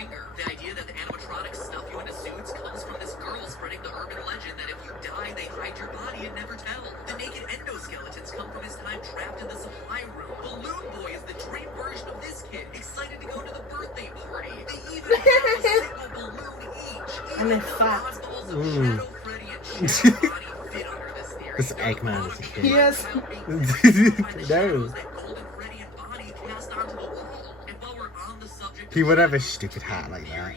finger. The idea that the animatronics stuff you into suits comes from this girl spreading the urban legend that if you die, they hide your body and never tell. The naked endoskeletons come from his time trapped in the supply room. Balloon Boy is the dream version of this kid, excited to go to the birthday party. They even have a single balloon each. And they're fat. Shadow Freddy and Shadow Bonnie fit under this theory. This Eggman is a kid. Yes. No. He would have a stupid hat like that.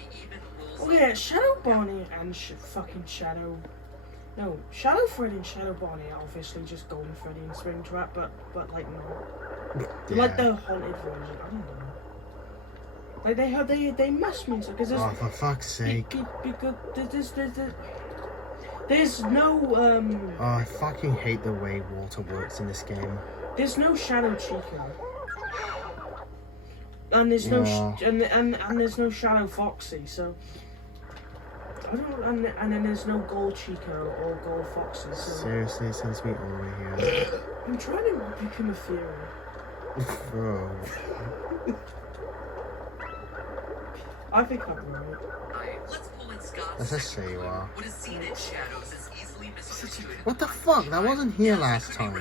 Oh yeah, Shadow Bonnie and fucking Shadow... No, Shadow Freddy and Shadow Bonnie are obviously just Golden Freddy and Springtrap, but like no. Yeah. Like the haunted version, I don't know. Like they must mean so, because there's... Oh, for fuck's sake. Because there's no, Oh, I fucking hate the way water works in this game. There's no Shadow Chica. And there's no and there's no Shadow Foxy, so I don't and then there's no Gold Chica or Gold Foxy. So Seriously, it sends me all the way here. I'm trying to become a theory. Bro. I think I'm right. Let's just say you are. What is seen in shadows is easily misunderstood. What the fuck? That wasn't here last time.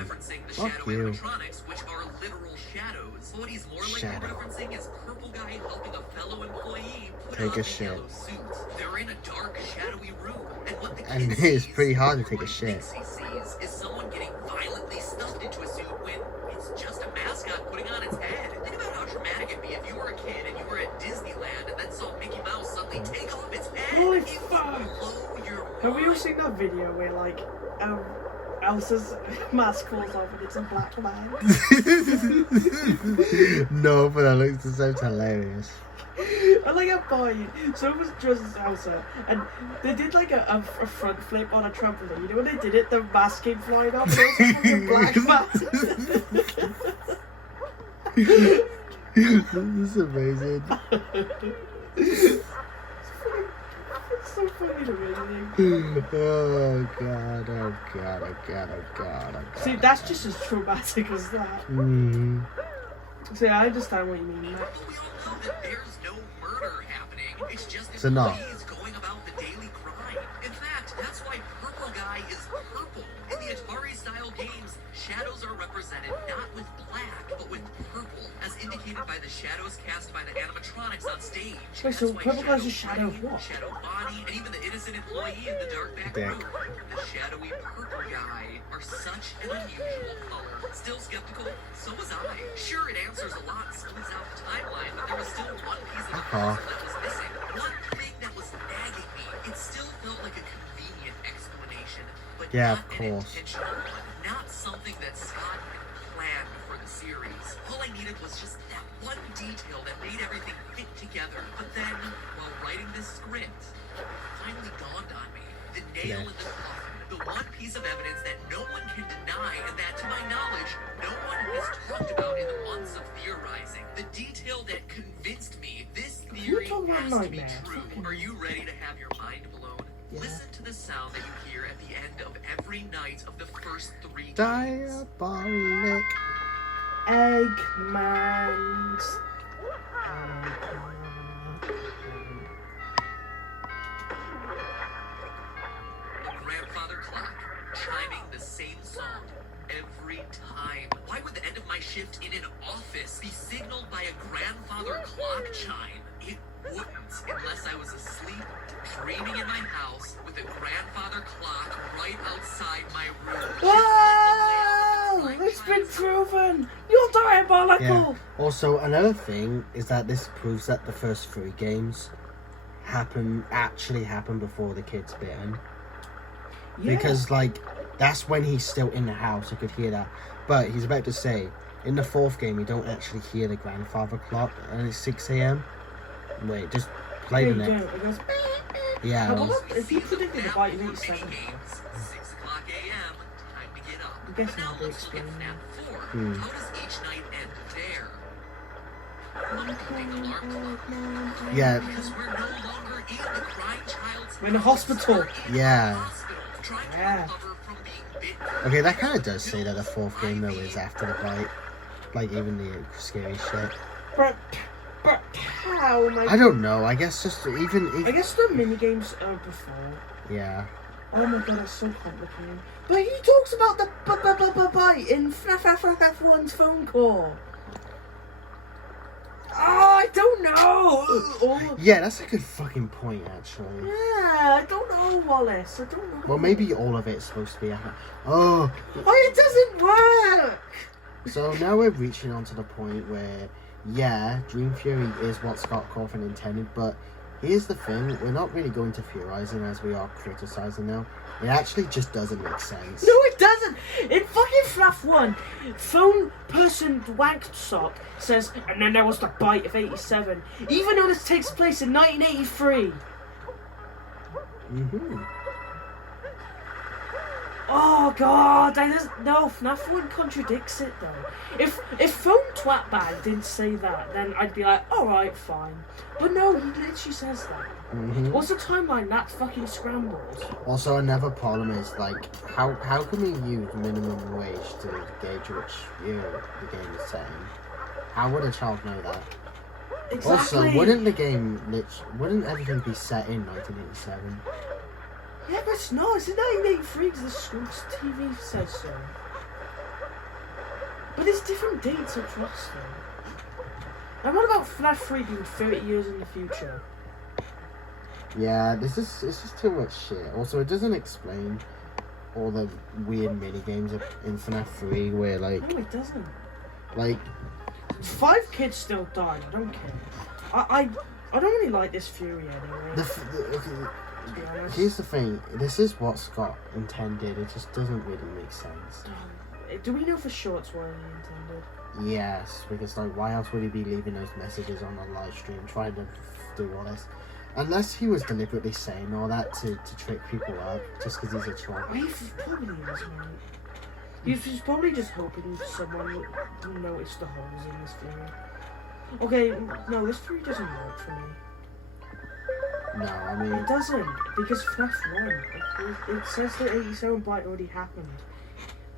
Fuck you. Which are literal shadows. What he's more likely Shadow. referencing is purple guy helping a fellow employee put Take on a shit. yellow suit. They're in a dark, shadowy room, and what the And kid it's sees, pretty hard to take a what shit. he sees is someone getting violently stuffed into a suit when it's just a mascot putting on its head. Think about how traumatic it'd be if you were a kid and you were at Disneyland and then saw Mickey Mouse suddenly take off its head. Holy It would fuck! blow your Have you mind. seen that video where like Elsa's mask falls off and it's a black man? No, but that looks so hilarious. I like a boy. Someone was dressed as Elsa, and they did like a front flip on a trampoline. You know when they did it, the mask came flying off. It was like a black man. This is amazing. It's so funny to me. Oh god, oh god, oh god, oh god, oh god. See, that's just as traumatic as that. Mm. See, I understand what you mean. We all know that there's no murder happening. It's just So no. employees going about the daily crime. In fact, that's why Purple Guy is purple. In the Atari-style games, shadows are represented not with black, but with purple, as indicated by the shadows cast by the animatronics on stage. Wait, so That's why Purple Guy's a shadow of Freddy, what? Shadow Bonnie, and even the innocent employee in the dark back Dick. room. The shadowy Purple Guy are such an unusual color. Still skeptical? So was I. Sure, it answers a lot and smooths out the timeline, but there was still one piece of the puzzle that was missing. One thing that was nagging me. It still felt like a convenient explanation, but Yeah, not of an course. intentional one. Not something that Scott had planned for the series. All I needed was just that one detail that made everything fit together. But then, while writing this script, it finally dawned on me. The nail in the coffin. The one piece of evidence that no one can deny and that, to my knowledge, no one has talked about in the months of theorizing. The detail that convinced me this theory talking about has to be nightmare? true. Fucking- Are you ready to have your mind blown? Yeah. Listen to the sound that you hear at the end of every night of the first 3 games. Diabolic. Eggman's. A grandfather clock chiming the same song every time. Why would the end of my shift in an office be signaled by a grandfather clock chime? It wouldn't unless I was asleep, dreaming in my house with a grandfather clock right outside my room. Whoa! It's been proven! You're diabolical! Yeah. Also, another thing is that this proves that the first 3 games actually happened before the kid's bitten. Yeah. Because, like, that's when he's still in the house. I could hear that. But he's about to say, in the 4th game, you don't actually hear the grandfather clock, and it's 6 a.m. Wait, just play the Yeah, you next. do. It goes. Yeah. Now, it was- what if you predicted the bite in each Mini 7? games, 6 o'clock a.m., time to get up. I'm guessing Now I'll be let's look at explaining FNAF 4. Hmm. How does each night end there? Unplugging alarm clock. Yeah. Because we're no longer in the crying child's We're in the house. hospital. We're in Yeah. the hospital, trying to Yeah. recover from being bitten. Okay, that kind of does say that the 4th game, though, is after the bite. Like, even the scary shit. But But how, my... I don't know. I guess just even I if, guess the minigames are before. yeah. Oh my god, that's so complicated. But he talks about the bite in F1's phone call. Oh, I don't know. Oh, Yeah, that's a good fucking point, actually. yeah, I don't know, Wallace. I don't know. Well, maybe all of it's supposed to be. Oh, It doesn't work. so now we're reaching on to the point where, yeah, Dream Fury is what Scott Cawthon intended, but here's the thing: we're not really going to theorizing as we are criticizing now. It actually just doesn't make sense. No, it doesn't. In fucking FNAF 1, phone person wank sock says, and then there was the bite of 87, even though this takes place in 1983. Oh god, no, FNAF 1 contradicts it though. If Phone Twatbag didn't say that, then I'd be like, alright, fine. But no, he literally says that. What's the timeline? That's fucking scrambled. Also, another problem is, like, how can we use minimum wage to gauge which year the game is set in? How would a child know that? Exactly. Also, wouldn't everything be set in 1987? Yeah, but it's not. It's in 1983 because the school's TV says so. But there's different dates across them. And what about FNAF 3 being 30 years in the future? Yeah, it's just too much shit. Also, it doesn't explain all the weird mini games in FNAF 3 where, like... No, it doesn't. Like... 5 kids still died. I don't care. I don't really like this Fury anyway. To be honest. Here's the thing. This is what Scott intended. It just doesn't really make sense. Do we know for sure it's what he intended? Yes, because, like, why else would he be leaving those messages on the live stream trying to do all this? Unless he was deliberately saying all that to trick people up, just because he's a troll. He probably is, mate. He's probably just hoping someone will notice the holes in this theory. Okay, no, this theory doesn't work for me. No, I mean... It doesn't, because FNAF 1, it says that 87 Blight already happened.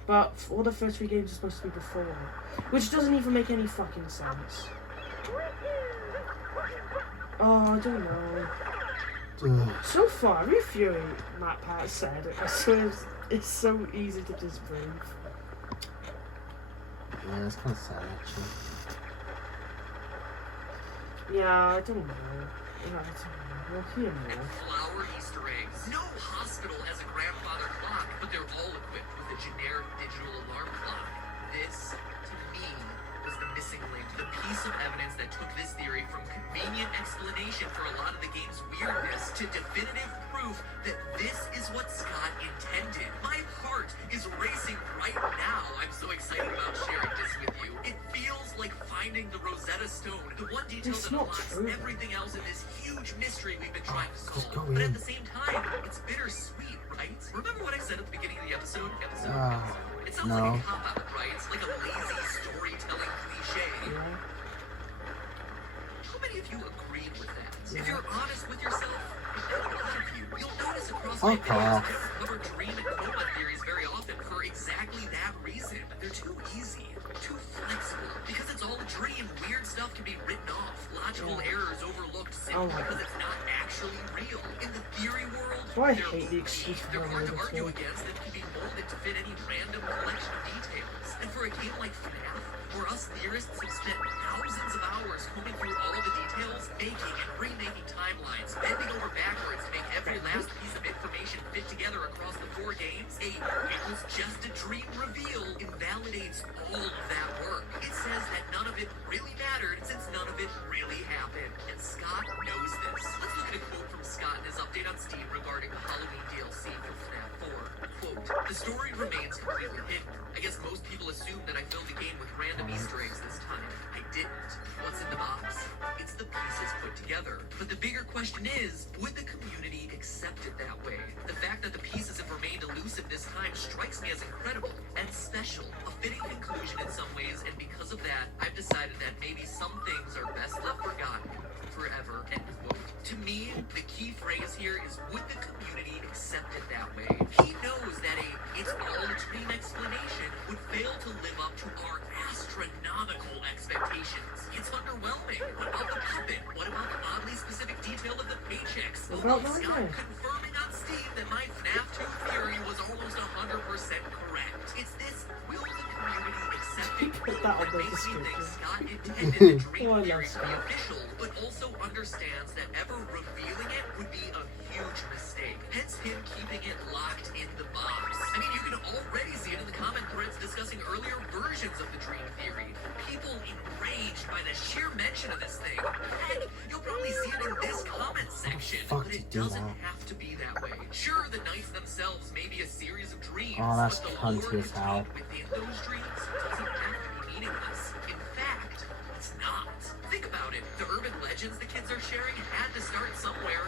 But all the first 3 games are supposed to be before, which doesn't even make any fucking sense. Oh, I don't know. So far, every Fury Matt Pat said, I swear it's so easy to disprove. Yeah, it's kind of sad, actually. Yeah, I don't know. Yeah, I don't know. Well, here more. Flower Easter eggs. No hospital has a grandfather clock, but they're all equipped with a generic digital alarm clock. This, to me, was the missing link, the piece of evidence that took this theory from convenient explanation for a lot of the game's weirdness to definitive proof that this is what Scott intended. My heart is racing right now. I'm so excited about sharing this with you. It feels like finding the Rosetta Stone, the one detail It's that not unlocks true. everything else in this huge mystery we've been trying to Just go solve. But in. at the same time, it's bittersweet, right? Remember what I said at the beginning of the episode? It sounds no. like a cop-out, right? It's like a lazy storytelling cliche. Yeah. How many of you agreed with that? If you're honest with yourself, a lot of you, you'll notice across my Fuck videos, off. I cover dream and coma theories very often for exactly that reason. They're too easy, too flexible, because it's all a dream. Weird stuff can be written off, logical errors overlooked simply because it's not actually real. In the theory world, That's why I they're hate the loose. excuse They're for hard to Rosetta argue Stone. against that can be molded to fit any random collection of details. And for a game like FNAF, where us theorists have spent thousands of hours combing through all of the details, making and remaking timelines, bending over backwards to make every last piece of information fit together across the 4 games, it was just a dream reveal invalidates all of that work. It says that none of it really mattered since none of it really happened. And Scott knows this. Let's look at a quote from Scott in his update on Steam regarding the Halloween DLC for FNAF 4. Quote, "The story remains completely hidden. I guess most people assume that I filled the game with random Easter eggs this time. I didn't. What's in the box? It's the pieces put together. But the bigger question is, would the community accept it that way? The fact that the pieces have remained elusive this time strikes me as incredible and special. A fitting conclusion in some ways, and because of that, I've decided that maybe some things are best left forgotten forever." End quote. To me, the key phrase here is, would the community accept it that way? He knows that it's all a dream explanation would fail to live up to our astronomical expectations. It's underwhelming. What about the puppet? What about the oddly specific detail of the paychecks? What about Although that Scott guy? confirming on Steam that my FNAF 2 theory was almost 100% correct. It's this, will the community accept it? Put that on That the makes me think description. Scott intended the dream Oh, I love theory to be Scott. official, but also understands that ever revealing it would be a huge mistake. Hence him keeping it locked in the box. I mean, you can already see it in the comment threads discussing earlier versions of the dream theory. People enraged by the sheer mention of this thing. Heck, you'll probably see it in this comment section. fuck But to it do doesn't that? have to be that way. Sure, the nights themselves may be a series of dreams, Oh, that's but the cunty lore as hell. contained within those dreams doesn't have to be meaningless. In fact, it's not. Think about it. The urban legends the kids are sharing had to start somewhere.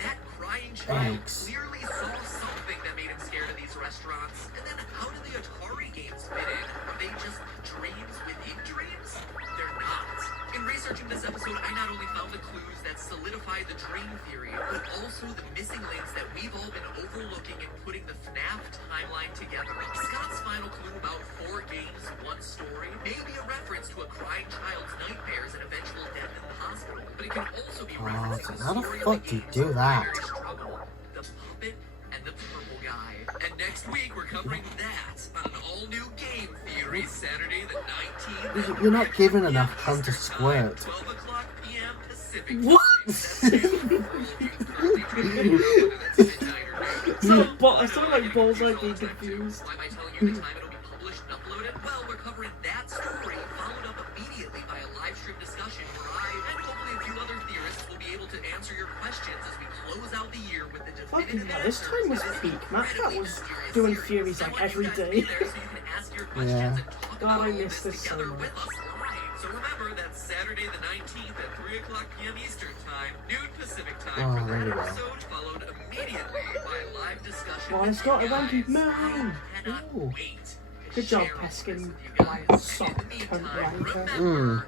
That crying child Thanks. clearly saw something that made him scared of these restaurants. And then how do the Atari games fit in? Are they just dreams within dreams? They're not. In researching this episode, I not only found the clues that solidify the dream theory, but also the missing links that we've all been overlooking in putting the FNAF timeline together. Scott's final clue about 4 games, 1 story may be a reference to a crying child's nightmares and eventual death in the hospital, but it can also be referencing the how the story of fuck the do you game's do that? primary struggle, the puppet and the purple guy. And next week we're covering that on an all-new game theory, Saturday the 19th. You're not given enough Eastern time to Time, squirt. 12 o'clock p.m. Pacific What? Time. That's the world you currently dream of, whether that's midnight or noon. So, I saw like balls like being confused. Why am I telling you the time it'll be published and uploaded? Well, we're covering that story, followed up immediately by a live stream discussion where I, and hopefully a few other theorists, will be able to answer your questions as we close out the year with the Fucking definitive hell, this time was answers to peak. this Matt Cat incredibly was mysterious doing series. theories So I like want every you guys to day. be there so you can ask your questions Yeah. and talk God, about I all miss this this so together much. with us live. So remember, that's Saturday the 19th at 3 o'clock p.m. Eastern Time, noon Pacific Time Oh, for there that you go. episode, followed immediately by live discussion Well, with it's got you a ranking guys. man. I cannot Ooh. wait to Good job, share all this Peskin. with you guys. Sock And in the cunt meantime, wanker. remember,